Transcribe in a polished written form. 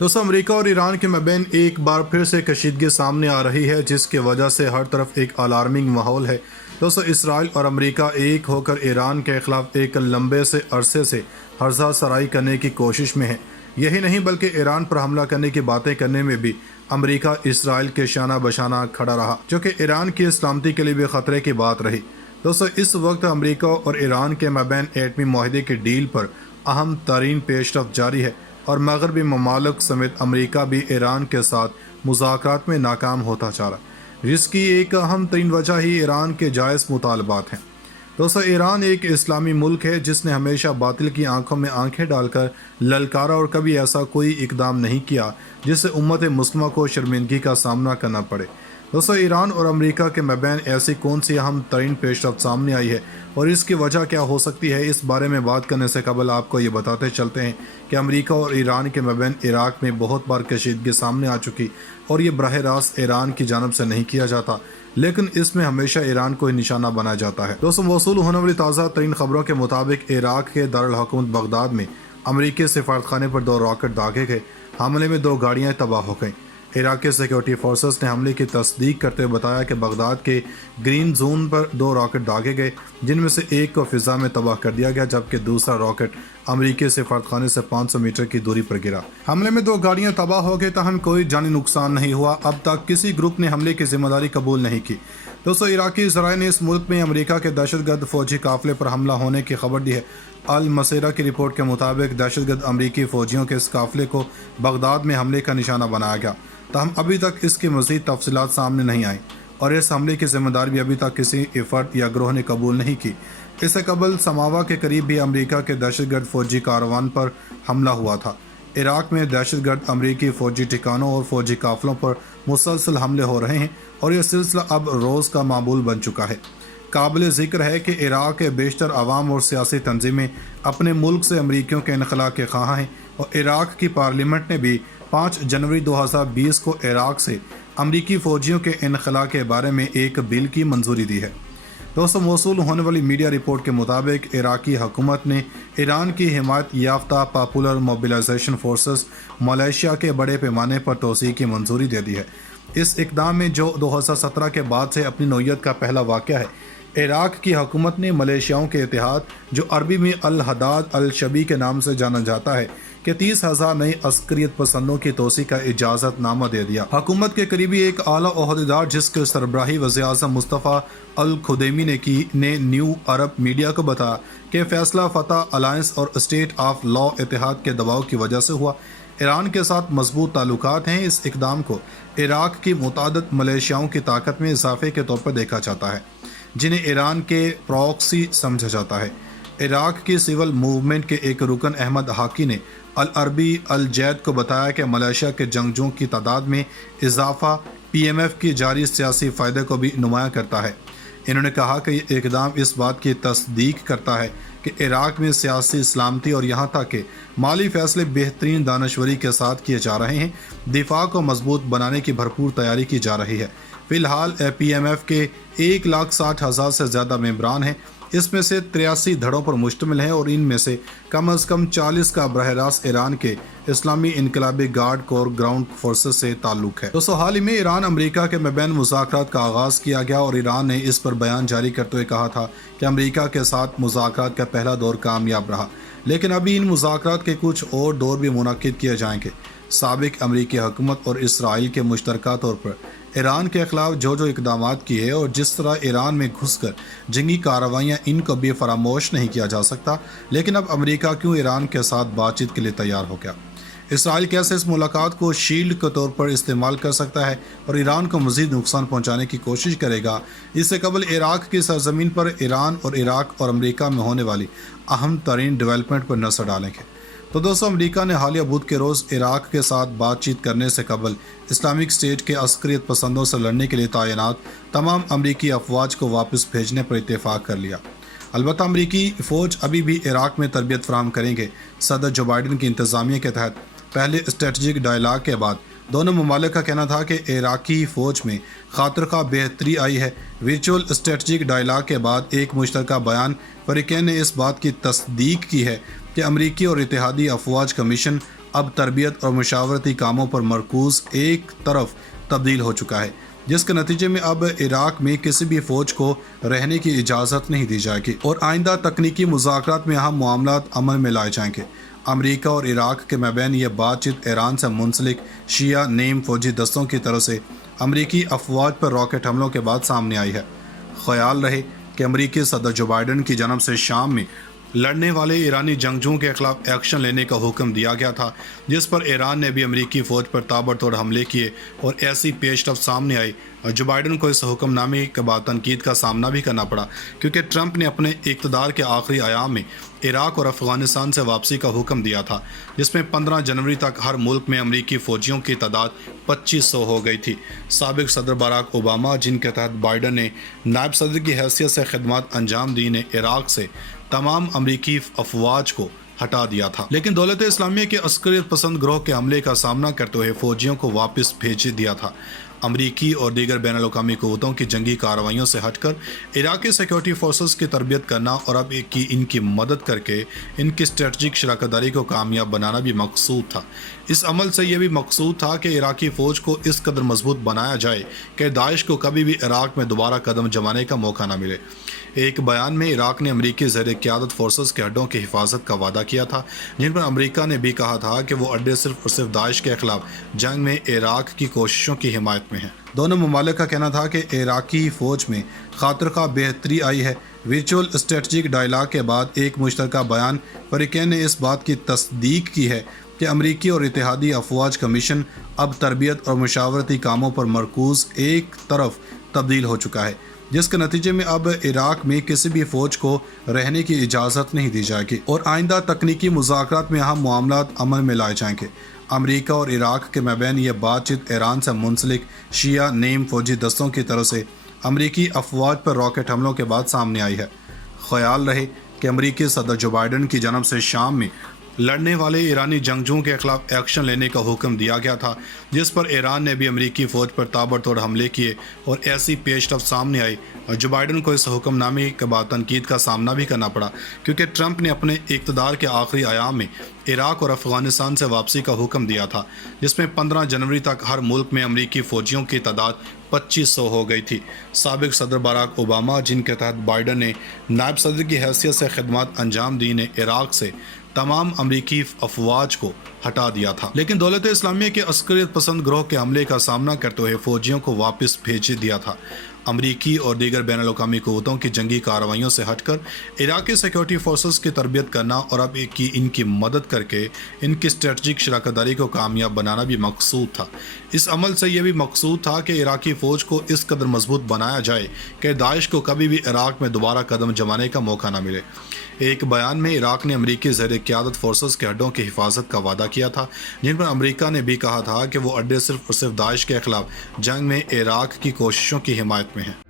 दोस्तों, अमेरिका और ईरान के मबैन एक बार फिर से कशीदगी सामने आ रही है, जिसकी वजह से हर तरफ एक अलार्मिंग माहौल है। दोस्तों, इसराइल और अमेरिका एक होकर ईरान के खिलाफ एक लंबे से अरसे से हर्जा सराई करने की कोशिश में है। यही नहीं बल्कि ईरान पर हमला करने की बातें करने में भी अमेरिका इसराइल के शाना बशाना खड़ा रहा, जो कि ईरान की सलामती के लिए भी खतरे की बात रही। दोस्तों, इस वक्त अमेरिका और ईरान के मबैन एटमी माहदे की डील पर अहम तरीन पेशरफ जारी है और मगरबी ममालिक समेत अमेरिका भी ईरान के साथ मुज़ाकरात में नाकाम होता जा रहा है, जिसकी एक अहम तरीन वजह ही ईरान के जायज़ मुतालबात हैं। दोस्तों, ईरान एक इस्लामी मुल्क है जिसने हमेशा बातिल की आंखों में आंखें डालकर ललकारा और कभी ऐसा कोई इकदाम नहीं किया जिससे उम्मत मुस्लिमा को शर्मिंदगी का सामना करना पड़े। दोस्तों, ईरान और अमेरिका के मबैन ऐसी कौन सी अहम तरीन पेशरफ्त सामने आई है और इसकी वजह क्या हो सकती है, इस बारे में बात करने से कबल आपको ये बताते चलते हैं कि अमेरिका और ईरान के मबैन इराक में बहुत बार कशीदगी सामने आ चुकी और ये बराह रास्त ईरान की जानब से नहीं किया जाता, लेकिन इसमें हमेशा ईरान को ही निशाना बनाया जाता है। दोस्तों, वसूल होने वाली ताज़ा तरीन खबरों के मुताबिक इराक के दारुल हुकूमत बगदाद में अमरीकी सफारतखाने पर 2 रॉकेट दागे गए। हमले में 2 गाड़ियाँ तबाह हो गईं। इराकी सिक्योरिटी फोर्सेस ने हमले की तस्दीक करते हुए बताया कि बगदाद के ग्रीन जोन पर 2 रॉकेट दागे गए, जिनमें से एक को फिजा में तबाह कर दिया गया, जबकि दूसरा रॉकेट अमरीकी सफारतखाने से 500 मीटर की दूरी पर गिरा। हमले में 2 गाड़ियां तबाह हो गई, तहम कोई जानी नुकसान नहीं हुआ। अब तक किसी ग्रुप ने हमले की जिम्मेदारी कबूल नहीं की। दोस्तों, इराकी ज़राए ने इस मुल्क में अमेरिका के दहशतगर्द फौजी काफिले पर हमला होने की खबर दी है। अल मसीरा की रिपोर्ट के मुताबिक दहशतगर्द अमरीकी फौजियों के इस काफिले को बगदाद में हमले का निशाना बनाया गया, तहम अभी तक इसकी मज़ीद तफसीलात सामने नहीं आई और इस हमले की जिम्मेदारी भी अभी तक किसी फ़र्द या ग्रोह ने कबूल नहीं की। इससे कबल समावा के करीब भी अमेरिका के दहशतगर्द फौजी कारवान पर हमला हुआ था। इराक में दहशतगर्द अमरीकी फ़ौजी ठिकानों और फौजी काफिलों पर मुसलसल हमले हो रहे हैं और यह सिलसिला अब रोज़ का मामूल बन चुका है। काबिल ज़िक्र है कि इराक के बेशतर अवाम और सियासी तंजीमें अपने मुल्क से अमरीकियों के इनखला के ख्वाह हैं और इराक की पार्लियामेंट ने भी 5 जनवरी 2020 को इराक से अमरीकी फ़ौजियों के इनखला के बारे में एक बिल की मंजूरी दी है। दोस्तों, मौसूल होने वाली मीडिया रिपोर्ट के मुताबिक इराकी हुकूमत ने ईरान की हिमायत याफ्ता पॉपुलर मोबिलाइजेशन फोर्सेस मलेशिया के बड़े पैमाने पर तोसी की मंजूरी दे दी है। इस इकदाम में, जो 2017 के बाद से अपनी नौयत का पहला वाक़या है, इराक की हुकूमत ने मलेशियाओं के इतिहाद, जो अरबी में अल हदाद अल शबी के नाम से जाना जाता है, कि 30,000 नए अस्करियत पसंदों की तोसी का इजाज़त नामा दे दिया। हुकूमत के करीबी एक आला ओहदेदार, जिसके सरबराही वज़ीर-ए-आज़म मुस्तफ़ा अल खुदैमी ने न्यू अरब मीडिया को बताया कि फ़ैसला फ़तह अलायंस और स्टेट ऑफ लॉ इतिहाद के दबाव की वजह से हुआ। ईरान के साथ मजबूत ताल्लुकात हैं। इस इकदाम को इराक की मुतादिद मलेशियाओं की ताकत में इजाफे के तौर पर देखा जाता है, जिन्हें ईरान के प्रॉक्सी समझा जाता है। इराक की सिविल मूवमेंट के एक रुकन अहमद हाकी ने अल अरबी अल जैद को बताया कि मलेशिया के जंगजुओं की तादाद में इजाफा PMF की जारी सियासी फ़ायदे को भी नुमाया करता है। इन्होंने कहा कि ये इकदाम इस बात की तस्दीक करता है कि इराक में सियासी सलामती और यहाँ तक कि माली फ़ैसले बेहतरीन दानश्वरी के साथ किए जा रहे हैं। दिफा को मजबूत बनाने की भरपूर तैयारी की जा रही है। फ़िलहाल PMF के 1,60,000 से ज़्यादा मेंबरान हैं। इसमें से 83 धड़ों पर मुश्तमिल है और इनमें से कम 40 का बरह रास्त ईरान के इस्लामी इनकलाबी गार्ड कोर ग्राउंड फोर्सेस से ताल्लुक है। दोस्तों, हाल ही में ईरान अमेरिका के मबैन मुज़ाकरात का आगाज़ किया गया और ईरान ने इस पर बयान जारी करते हुए कहा था कि अमेरिका के साथ मुज़ाकरात का पहला दौर कामयाब रहा, लेकिन अभी इन मुज़ाकरात के कुछ और दौर भी मुनक्किद किए जाएंगे। साबिक अमरीकी हुकूमत और इसराइल के मुश्तरका तौर पर ईरान के खिलाफ जो इकदाम किए और जिस तरह ईरान में घुसकर जंगी कार्रवाइयाँ, इनको भी फरामोश नहीं किया जा सकता। लेकिन अब अमेरिका क्यों ईरान के साथ बातचीत के लिए तैयार हो गया? इसराइल कैसे इस मुलाकात को शील्ड के तौर पर इस्तेमाल कर सकता है और ईरान को मज़ीद नुकसान पहुँचाने की कोशिश करेगा? इससे कबल इराक की सरजमीन पर ईरान और इराक और अमेरिका में होने वाली अहम तरीन डेवलपमेंट पर नज़र डालेंगे। तो दोस्तों, अमेरिका ने हालिया बुध के रोज़ इराक के साथ बातचीत करने से कबल इस्लामिक स्टेट के अस्करियत पसंदों से लड़ने के लिए तैनात तमाम अमरीकी अफवाज को वापस भेजने पर इत्तेफाक कर लिया। अलबत्ता अमरीकी फ़ौज अभी भी इराक में तरबियत फराहम करेंगे। सदर जो बाइडन की इंतज़ामिया के तहत पहले स्ट्रेटजिक डायलाग के बाद दोनों ममालिक का कहना था कि इराकी फ़ौज में खातिर बेहतरी आई है। वर्चुअल स्ट्रेटजिक डायलाग के बाद एक मुश्तरका बयान फरीकैन ने इस बात की तस्दीक की है कि अमरीकी और इत्तेहादी अफवाज कमीशन اب تربیت اور مشاورتی کاموں پر مرکوز ایک طرف تبدیل ہو چکا ہے، جس کے نتیجے میں اب عراق میں کسی بھی فوج کو رہنے کی اجازت نہیں دی جائے گی اور آئندہ تکنیکی مذاکرات میں اہم معاملات عمل میں لائے جائیں گے۔ امریکہ اور عراق کے مابین یہ بات چیت ایران سے منسلک شیعہ نیم فوجی دستوں کی طرف سے امریکی افواج پر راکٹ حملوں کے بعد سامنے آئی ہے۔ خیال رہے کہ امریکی صدر جو بائیڈن کی جانب سے شام میں لڑنے والے ایرانی جنگجوؤں کے خلاف ایکشن لینے کا حکم دیا گیا تھا، جس پر ایران نے بھی امریکی فوج پر تابڑتوڑ حملے کیے اور ایسی پیش رفت سامنے آئی اور جو بائیڈن کو اس حکم نامے کے بعد تنقید کا سامنا بھی کرنا پڑا، کیونکہ ٹرمپ نے اپنے اقتدار کے آخری ایام میں عراق اور افغانستان سے واپسی کا حکم دیا تھا، جس میں 15 جنوری تک ہر ملک میں امریکی فوجیوں کی تعداد 2500 ہو گئی تھی۔ سابق صدر باراک اوباما، جن کے تحت بائیڈن نے نائب صدر کی حیثیت سے خدمات انجام دی، نے عراق سے تمام امریکی افواج کو ہٹا دیا تھا، لیکن دولت اسلامیہ کے عسکریت پسند گروہ کے حملے کا سامنا کرتے ہوئے فوجیوں کو واپس بھیج دیا تھا۔ امریکی اور دیگر بین الاقوامی قوتوں کی جنگی کارروائیوں سے ہٹ کر عراقی سیکیورٹی فورسز کی تربیت کرنا اور اب ان کی مدد کر کے ان کی اسٹریٹجک شراکت داری کو کامیاب بنانا بھی مقصود تھا۔ اس عمل سے یہ بھی مقصود تھا کہ عراقی فوج کو اس قدر مضبوط بنایا جائے کہ داعش کو کبھی بھی عراق میں دوبارہ قدم جمانے کا موقع نہ ملے۔ ایک بیان میں عراق نے امریکی زیر قیادت فورسز کے اڈوں کی حفاظت کا وعدہ کیا تھا، جن پر امریکہ نے بھی کہا تھا کہ وہ اڈے صرف اور صرف داعش کے خلاف جنگ میں عراق کی کوششوں کی حمایت میں ہیں۔ دونوں ممالک کا کہنا تھا کہ عراقی فوج میں خاطر خواہ بہتری آئی ہے۔ ورچوئل اسٹریٹجک ڈائلاگ کے بعد ایک مشترکہ بیان فریقین نے اس بات کی تصدیق کی ہے کہ امریکی اور اتحادی افواج کا مشن اب تربیت اور مشاورتی کاموں پر مرکوز ایک طرف تبدیل ہو چکا ہے، جس کے نتیجے میں اب عراق میں کسی بھی فوج کو رہنے کی اجازت نہیں دی جائے گی اور آئندہ تکنیکی مذاکرات میں اہم معاملات عمل میں لائے جائیں گے۔ امریکہ اور عراق کے مابین یہ بات چیت ایران سے منسلک شیعہ نیم فوجی دستوں کی طرف سے امریکی افواج پر راکٹ حملوں کے بعد سامنے آئی ہے۔ خیال رہے کہ امریکی صدر جو بائیڈن کی جانب سے شام میں لڑنے والے ایرانی جنگجوؤں کے خلاف ایکشن لینے کا حکم دیا گیا تھا، جس پر ایران نے بھی امریکی فوج پر تابڑتوڑ حملے کیے اور ایسی پیش رفت سامنے آئی اور جو بائیڈن کو اس حکم نامے کے بعد تنقید کا سامنا بھی کرنا پڑا، کیونکہ ٹرمپ نے اپنے اقتدار کے آخری ایام میں عراق اور افغانستان سے واپسی کا حکم دیا تھا، جس میں 15 جنوری تک ہر ملک میں امریکی فوجیوں کی تعداد 2500 ہو گئی تھی۔ سابق صدر باراک اوباما، جن کے تحت بائیڈن نے نائب صدر کی حیثیت سے خدمات انجام دی، نے عراق سے تمام امریکی افواج کو ہٹا دیا تھا، لیکن دولت اسلامیہ کے عسکریت پسند گروہ کے حملے کا سامنا کرتے ہوئے فوجیوں کو واپس بھیج دیا تھا۔ امریکی اور دیگر بین الاقوامی قوتوں کی جنگی کارروائیوں سے ہٹ کر عراقی سیکیورٹی فورسز کی تربیت کرنا اور اب ان کی مدد کر کے ان کی اسٹریٹجک شراکت داری کو کامیاب بنانا بھی مقصود تھا۔ اس عمل سے یہ بھی مقصود تھا کہ عراقی فوج کو اس قدر مضبوط بنایا جائے کہ داعش کو کبھی بھی عراق میں دوبارہ قدم جمانے کا موقع نہ ملے۔ ایک بیان میں عراق نے امریکی زیر قیادت فورسز کے اڈوں کی حفاظت کا وعدہ کیا تھا، جن پر امریکہ نے بھی کہا تھا کہ وہ اڈے صرف اور صرف داعش کے خلاف جنگ میں عراق کی کوششوں کی حمایت میں ہیں۔